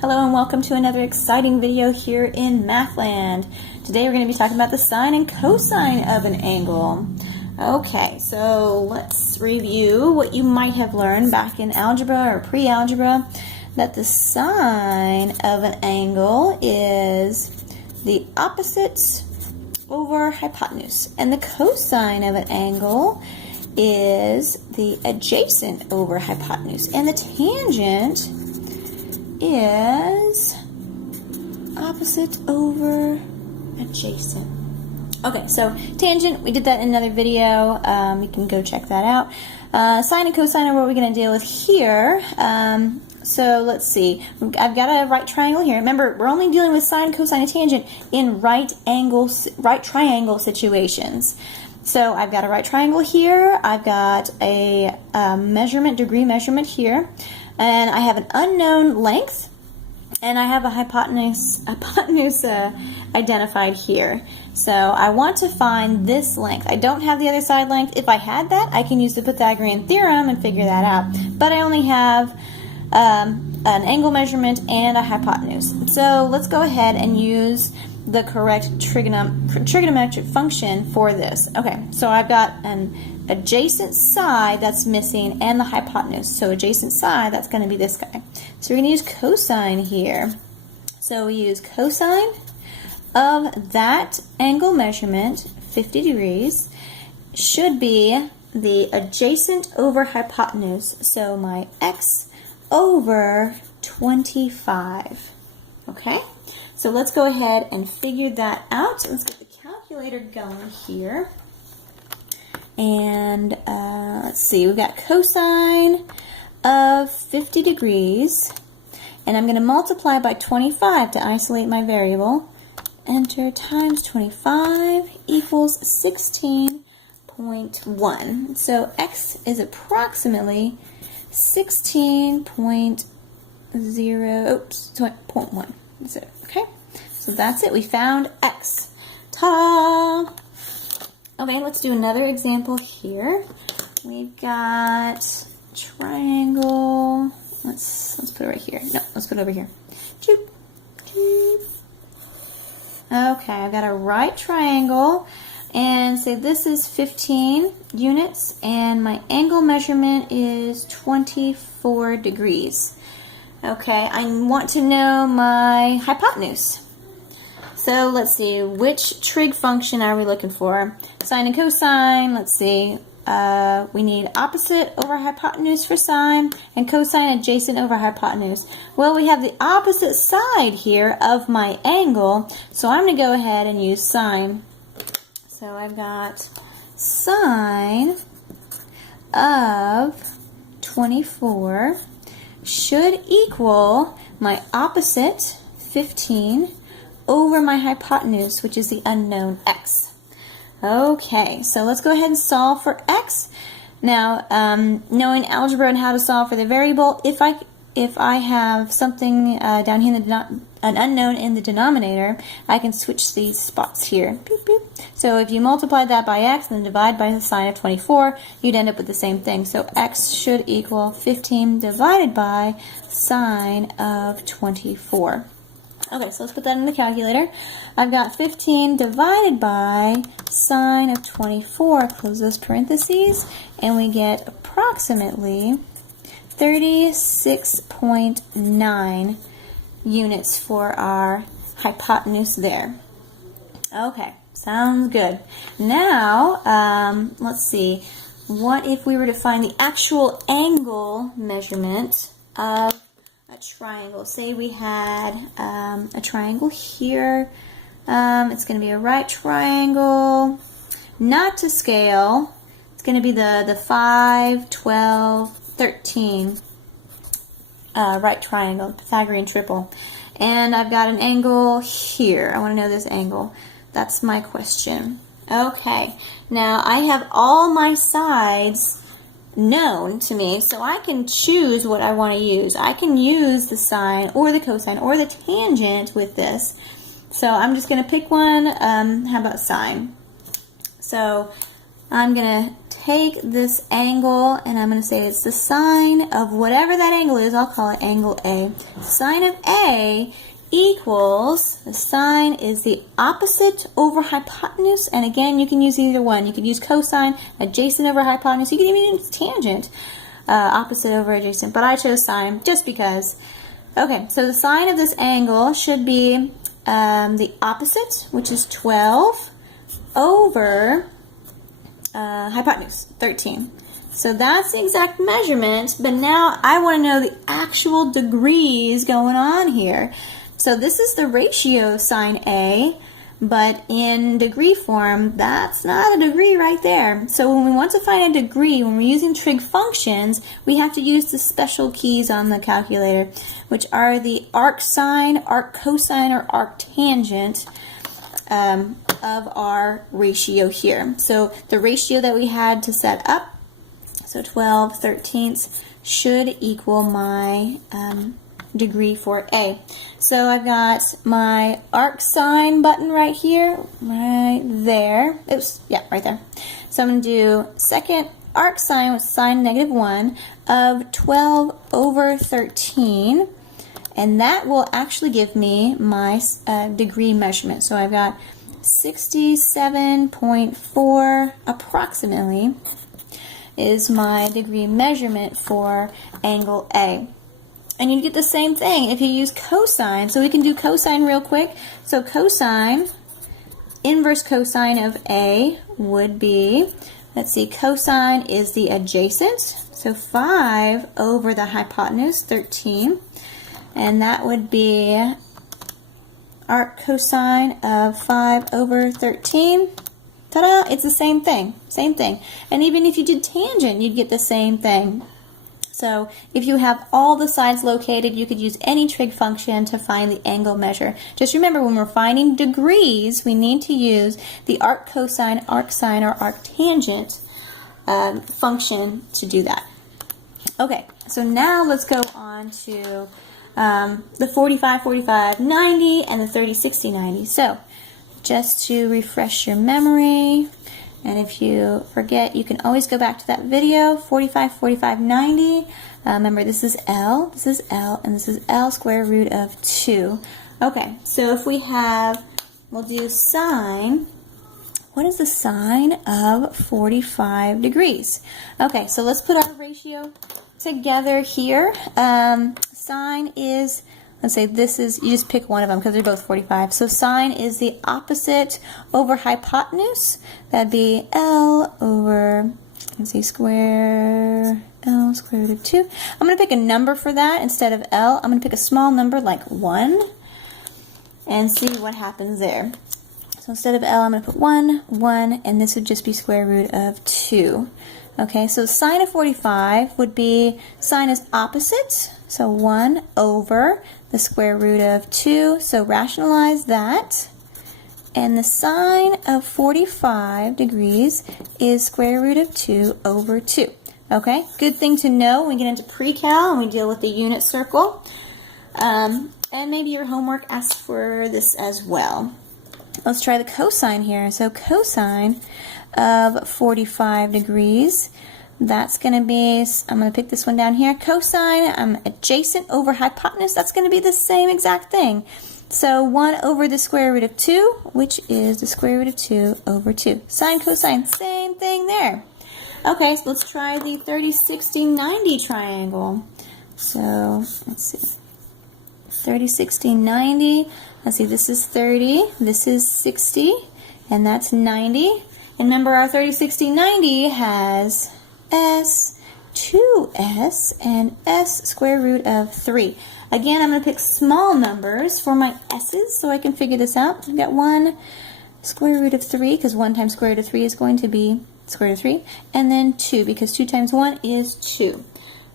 Hello and welcome to another exciting video here in Mathland. Today we're going to be talking about the sine and cosine of an angle. Okay, so let's review what you might have learned back in algebra or pre-algebra, that the sine of an angle is the opposite over hypotenuse, and the cosine of an angle is the adjacent over hypotenuse, and the tangent is opposite over adjacent. Okay, so tangent, we did that in another video. You can go check that out. Sine and cosine are what we're going to deal with here. So let's see. I've got a right triangle here. Remember, we're only dealing with sine, cosine, and tangent in right triangle situations. So I've got a right triangle here. I've got a degree measurement here. And I have an unknown length, and I have a hypotenuse identified here. So I want to find this length. I don't have the other side length. If I had that, I can use the Pythagorean theorem and figure that out. But I only have an angle measurement and a hypotenuse. So let's go ahead and use the correct trigonometric function for this. Okay, so I've got an adjacent side that's missing and the hypotenuse. So adjacent side, that's going to be this guy. So we're going to use cosine here. So we use cosine of that angle measurement, 50 degrees, should be the adjacent over hypotenuse. So my x over 25. Okay? So let's go ahead and figure that out. Let's get the calculator going here. And let's see, we've got cosine of 50 degrees. And I'm going to multiply by 25 to isolate my variable. Enter times 25 equals 16.1. So x is approximately 16.1. So, okay, so that's it. We found x. Ta-da! Okay, let's do another example here. We've got triangle. Let's put it right here. No, let's put it over here. Choop, choop. Okay, I've got a right triangle, and say this is 15 units, and my angle measurement is 24 degrees. Okay, I want to know my hypotenuse. So let's see, which trig function are we looking for? Sine and cosine, let's see. We need opposite over hypotenuse for sine, and cosine adjacent over hypotenuse. Well, we have the opposite side here of my angle, so I'm going to go ahead and use sine. So I've got sine of 24 should equal my opposite, 15, over my hypotenuse, which is the unknown x. Okay, so let's go ahead and solve for x. Now, knowing algebra and how to solve for the variable, if I have something down here, an unknown in the denominator, I can switch these spots here. Boop, boop. So if you multiply that by x and then divide by the sine of 24, you'd end up with the same thing. So x should equal 15 divided by sine of 24. Okay, so let's put that in the calculator. I've got 15 divided by sine of 24, close those parentheses, and we get approximately 36.9 units for our hypotenuse there. Okay, sounds good. Now, let's see. What if we were to find the actual angle measurement of a triangle? Say we had a triangle here. It's going to be a right triangle, not to scale. It's going to be the 5, 12, 13 right triangle, Pythagorean triple. And I've got an angle here. I want to know this angle. That's my question. Okay, now I have all my sides known to me, so I can choose what I want to use. I can use the sine or the cosine or the tangent with this. So I'm just going to pick one. How about sine? So I'm going to take this angle and I'm going to say it's the sine of whatever that angle is. I'll call it angle A. Sine of A equals, the sine is the opposite over hypotenuse, and again you can use either one. You could use cosine, adjacent over hypotenuse, you can even use tangent, opposite over adjacent, but I chose sine just because. Okay, so the sine of this angle should be the opposite, which is 12 over hypotenuse, 13. So that's the exact measurement, but now I want to know the actual degrees going on here. So this is the ratio sine A, but in degree form, that's not a degree right there. So when we want to find a degree, when we're using trig functions, we have to use the special keys on the calculator, which are the arc sine, arc cosine, or arc tangent of our ratio here. So the ratio that we had to set up, so 12 thirteenths, should equal my degree for A. So I've got my arc sine button right here, right there. Oops, yeah, right there. So I'm going to do second arc sine with sine -1 of 12 over 13, and that will actually give me my degree measurement. So I've got 67.4 approximately is my degree measurement for angle A. And you get the same thing if you use cosine. So we can do cosine real quick. So cosine, inverse cosine of A would be, let's see, cosine is the adjacent. So 5 over the hypotenuse, 13. And that would be arc cosine of 5 over 13. Ta-da! It's the same thing. Same thing. And even if you did tangent, you'd get the same thing. So if you have all the sides located, you could use any trig function to find the angle measure. Just remember, when we're finding degrees, we need to use the arc cosine, arc sine, or arc tangent function to do that. Okay, so now let's go on to the 45, 45, 90, and the 30, 60, 90. So just to refresh your memory, and if you forget, you can always go back to that video, 45, 45, 90. Remember, this is L, and this is L square root of 2. Okay, so if we have, we'll do sine. What is the sine of 45 degrees? Okay, so let's put our ratio together here. Sine is, let's say this is, you just pick one of them because they're both 45. So sine is the opposite over hypotenuse. That'd be L over, let's see, square, L square root of 2. I'm going to pick a number for that instead of L. I'm going to pick a small number like 1 and see what happens there. So instead of L, I'm going to put 1, 1, and this would just be square root of 2. Okay, so sine of 45 would be, sine is opposite, so 1 over the square root of 2, so rationalize that. And the sine of 45 degrees is square root of 2 over 2. Okay, good thing to know when we get into pre-cal and we deal with the unit circle. And maybe your homework asks for this as well. Let's try the cosine here. So cosine of 45 degrees, that's going to be, I'm going to pick this one down here, cosine adjacent over hypotenuse, that's going to be the same exact thing. So 1 over the square root of 2, which is the square root of 2 over 2. Sine, cosine, same thing there. Okay, so let's try the 30, 60, 90 triangle. So let's see. 30, 60, 90. Let's see, this is 30, this is 60, and that's 90. And remember, our 30, 60, 90 has S, 2S, and S square root of 3. Again, I'm going to pick small numbers for my S's so I can figure this out. I've got 1 square root of 3, because 1 times square root of 3 is going to be square root of 3. And then 2, because 2 times 1 is 2.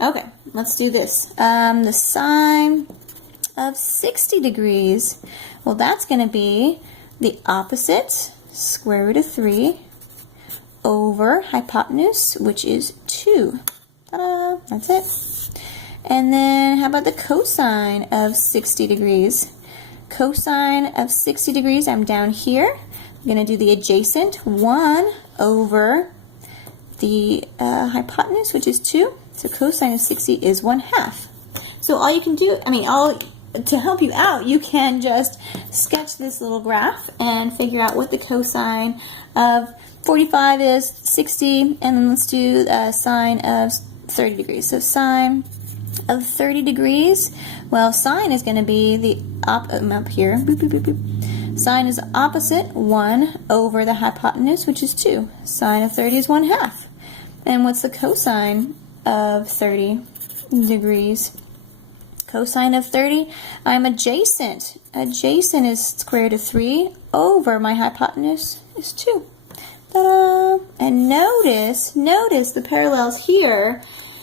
Okay, let's do this. The sine of 60 degrees, well, that's going to be the opposite, square root of 3, over hypotenuse, which is 2. Ta-da! That's it. And then how about the cosine of 60 degrees? Cosine of 60 degrees, I'm down here. I'm going to do the adjacent, 1 over the hypotenuse, which is 2. So cosine of 60 is 1/2. So all you can do, to help you out, you can just sketch this little graph and figure out what the cosine of 45 is, 60, and then let's do sine of 30 degrees. So sine of 30 degrees, well, sine is going to be the up here. Boop, boop, boop, boop. Sine is opposite 1 over the hypotenuse, which is 2. Sine of 30 is 1/2. And what's the cosine of 30 degrees? Cosine of 30, I'm adjacent. Adjacent is square root of 3 over my hypotenuse is 2. Ta-da! And notice the parallels here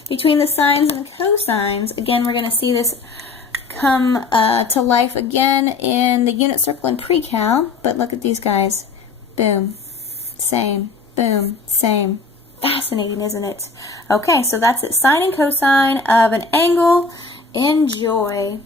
between the sines and the cosines. Again, we're going to see this come to life again in the unit circle in pre-cal, but look at these guys. Boom, same, boom, same. Fascinating, isn't it? Okay, so that's it. Sine and cosine of an angle. Enjoy.